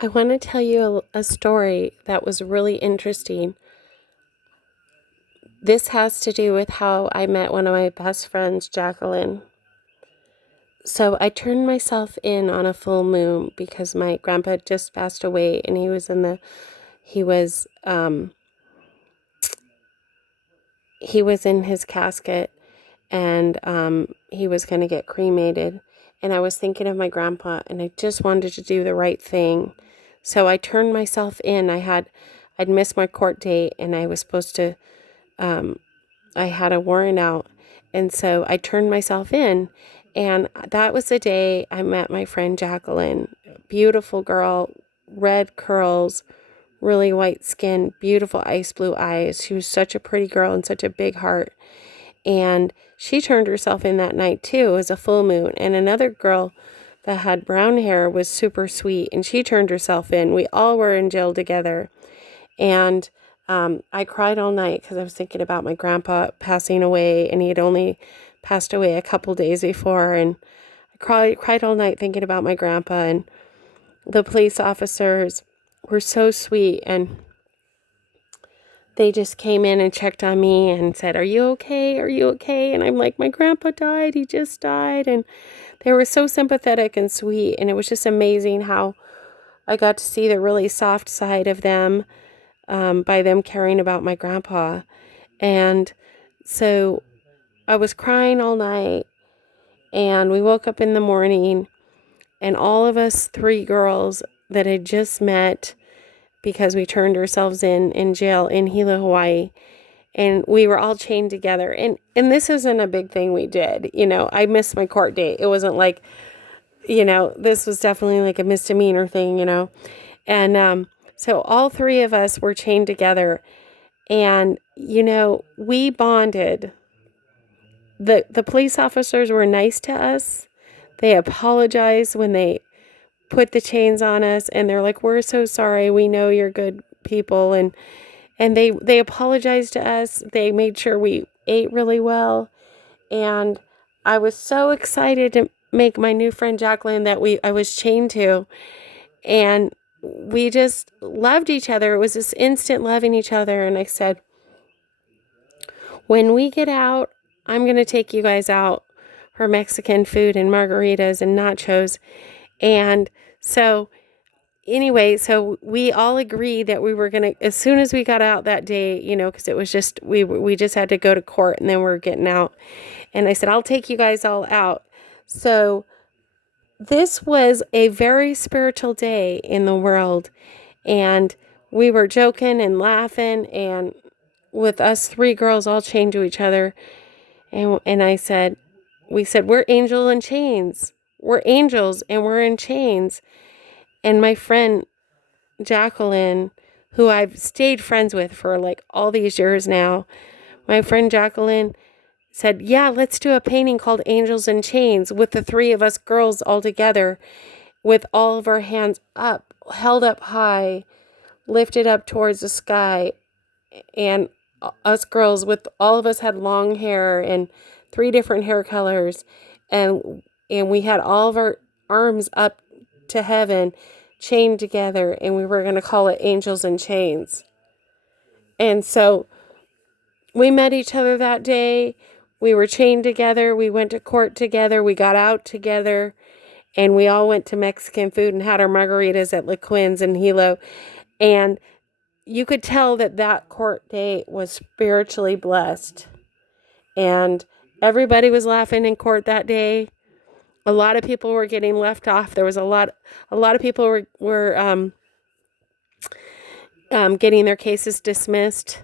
I want to tell you a story that was really interesting. This has to do with how I met one of my best friends, Jacklyn. So I turned myself in on a full moon because my grandpa had just passed away, and he was he was in his casket, and he was going to get cremated. And I was thinking of my grandpa, and I just wanted to do the right thing. So I turned myself in. I'd missed my court date, and I was supposed to I had a warrant out. And so I turned myself in. And that was the day I met my friend Jacklyn. Beautiful girl, red curls, really white skin, beautiful ice blue eyes. She was such a pretty girl and such a big heart. And she turned herself in that night too. It was a full moon. And another girl that had brown hair was super sweet, and she turned herself in. We all were in jail together. And I cried all night because I was thinking about my grandpa passing away, and he had only passed away a couple days before. And I cried all night thinking about my grandpa. And the police officers were so sweet, and they just came in and checked on me and said, "Are you okay? Are you okay?" And I'm like, "My grandpa died. He just died." And they were so sympathetic and sweet. And it was just amazing how I got to see the really soft side of them by them caring about my grandpa. And so I was crying all night, and we woke up in the morning, and all of us three girls that had just met because we turned ourselves in jail in Hilo, Hawaii, and we were all chained together. And this isn't a big thing we did. I missed my court date. It wasn't like, this was definitely like a misdemeanor thing, And so all three of us were chained together, and, we bonded. The police officers were nice to us. They apologized when they put the chains on us, and they're like, "We're so sorry. We know you're good people." And they apologized to us. They made sure we ate really well. And I was so excited to make my new friend Jacklyn that I was chained to. And we just loved each other. It was this instant loving each other. And I said, when we get out, I'm going to take you guys out for Mexican food and margaritas and nachos. And so anyway, so we all agreed that we were going to, as soon as we got out that day, because it was just, we just had to go to court, and then we were getting out. And I said, "I'll take you guys all out." So this was a very spiritual day in the world. And we were joking and laughing, and with us three girls all chained to each other. And we said, "We're angel in chains. We're angels, and we're in chains." And my friend Jacklyn, who I've stayed friends with for like all these years now, my friend Jacklyn said, "Yeah, let's do a painting called Angels in Chains with the three of us girls all together, with all of our hands up, held up high, lifted up towards the sky." And us girls, with all of us had long hair and three different hair colors, and we had all of our arms up to heaven, chained together, and we were going to call it Angels in Chains. And so we met each other that day. We were chained together. We went to court together. We got out together, and we all went to Mexican food and had our margaritas at La Quinn's in Hilo. And you could tell that court date was spiritually blessed. And everybody was laughing in court that day. A lot of people were getting left off. There was a lot of people were getting their cases dismissed,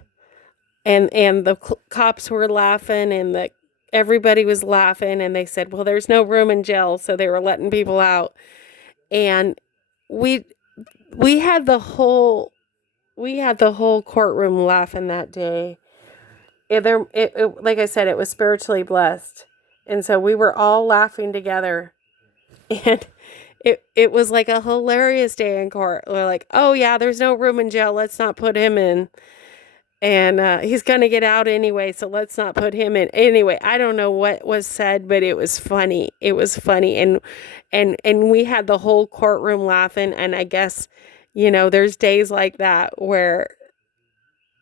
and the cops were laughing, and everybody was laughing, and they said, "Well, there's no room in jail," so they were letting people out. And we had the whole courtroom laughing that day. Like I said, it was spiritually blessed, and so we were all laughing together. And it was like a hilarious day in court. We're like, "Oh yeah, there's no room in jail. Let's not put him in." And he's going to get out anyway, so let's not put him in. Anyway, I don't know what was said, but it was funny. It was funny. And we had the whole courtroom laughing. And I guess, there's days like that where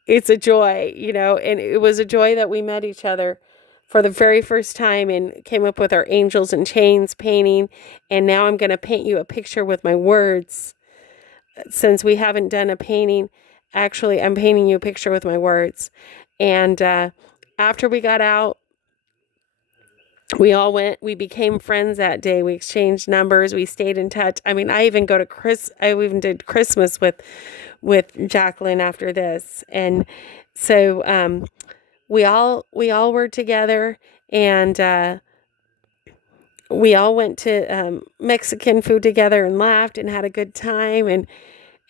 it's a joy, and it was a joy that we met each other for the very first time and came up with our angels and chains painting. And now I'm going to paint you a picture with my words. Since we haven't done a painting, actually, I'm painting you a picture with my words. And after we got out, we became friends that day. We exchanged numbers. We stayed in touch. I mean, I even did Christmas with Jacklyn after this. And so we all were together, and we all went to Mexican food together and laughed and had a good time. And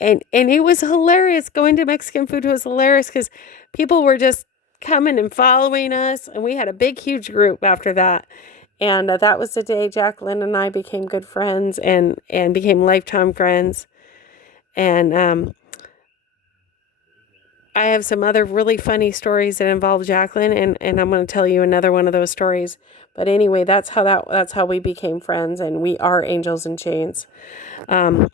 it was hilarious. Going to Mexican food was hilarious because people were just coming and following us. And we had a big, huge group after that. And that was the day Jacklyn and I became good friends and became lifetime friends. And I have some other really funny stories that involve Jacklyn, and I'm going to tell you another one of those stories. But anyway, that's how we became friends, and we are angels in chains. But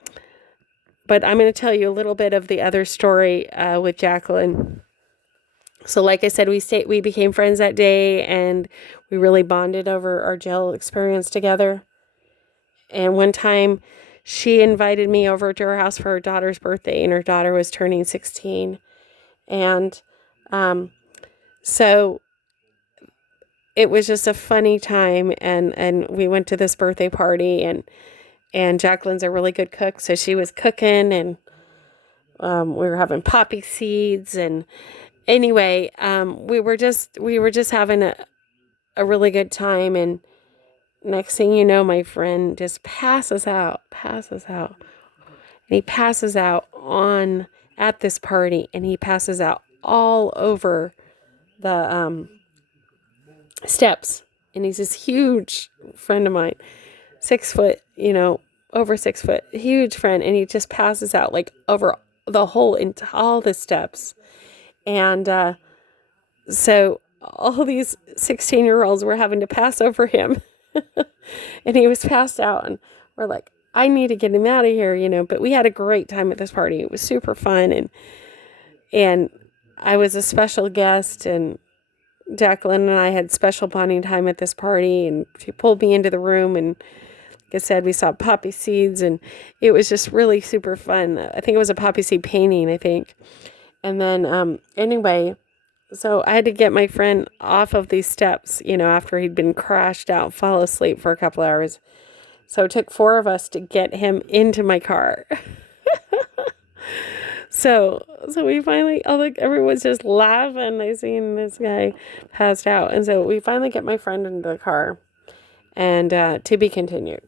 I'm going to tell you a little bit of the other story with Jacklyn. So like I said, we became friends that day, and we really bonded over our jail experience together. And one time she invited me over to her house for her daughter's birthday, and her daughter was turning 16. And so it was just a funny time, and we went to this birthday party, and Jacklyn's a really good cook, so she was cooking, and we were having poppy seeds, and anyway, we were just having a really good time, and next thing you know, my friend just passes out, and he passes out at this party, and he passes out all over the steps, and he's this huge friend of mine, 6 foot, over 6 foot, huge friend, and he just passes out like over into all the steps. And so all these 16-year-olds were having to pass over him, and he was passed out, and we're like, I need to get him out of here, but we had a great time at this party. It was super fun, and I was a special guest, and Jacklyn and I had special bonding time at this party, and she pulled me into the room, and like I said, we saw poppy seeds, and it was just really super fun. I think it was a poppy seed painting, I think. And then, anyway, so I had to get my friend off of these steps, after he'd been crashed out, fall asleep for a couple hours. So it took 4 of us to get him into my car. So we finally, everyone's just laughing. I seen this guy passed out. And so we finally get my friend into the car, and to be continued.